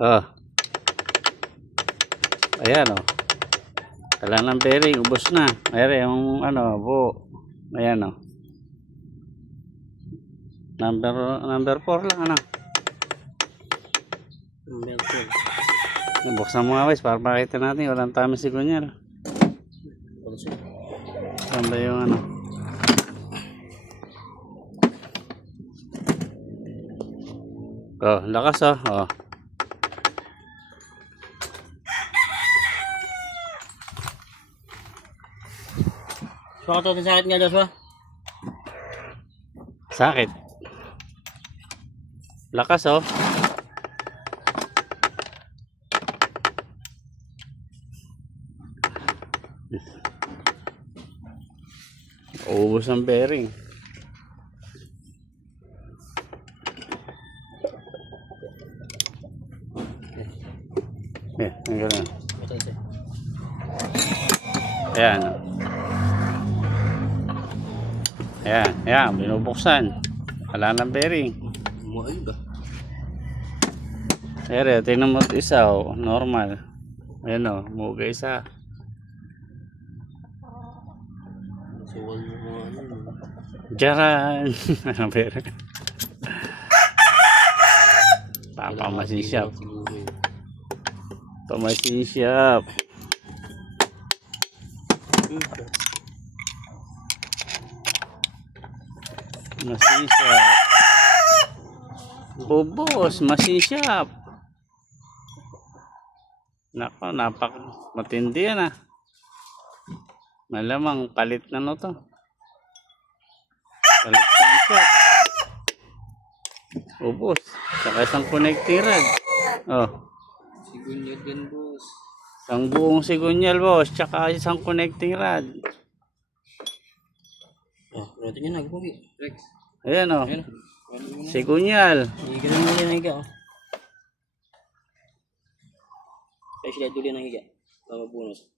Oh. Ayan oh. Wala ng bearing, ubos na. Ayan yung ano, buo. Ayan oh. Number 4 lang ano. Number 4. Buksan mo nga guys para makita natin walang tama si Kunyal. Saan ba yung ano? Oh, lakas oh. Oh. So ito din sakit nga Joshua. Sakit. Lakas oh. Ubos ang bearing. Ang gano'n. Ayan. Ayan, ayan, binubuksan. Wala ng bearing. Mahal ba? Ayan, tingnan mo ito isa, oh, normal. Ayan o, muga isa. Suwal mo mga ano. Diyan! Ano bearing? Papamasinsyap. Pamasinsyap. Masinsyap. Ubos, masinsyap. Nako, matindi yan ah. Malamang palit na no to. Palit na shot. Ubos. Saka isang connecting rod. Oh. Sigunyal din boss. Isang buong sigunyal boss. Tsaka isang connecting rod. Oh, pero tingnan na, Pogi. Rex. Ayan oh. Ayan. Sigunyal. Ganun mo din ang higa, oh. Kaya sila duli ng higa. Para bonus.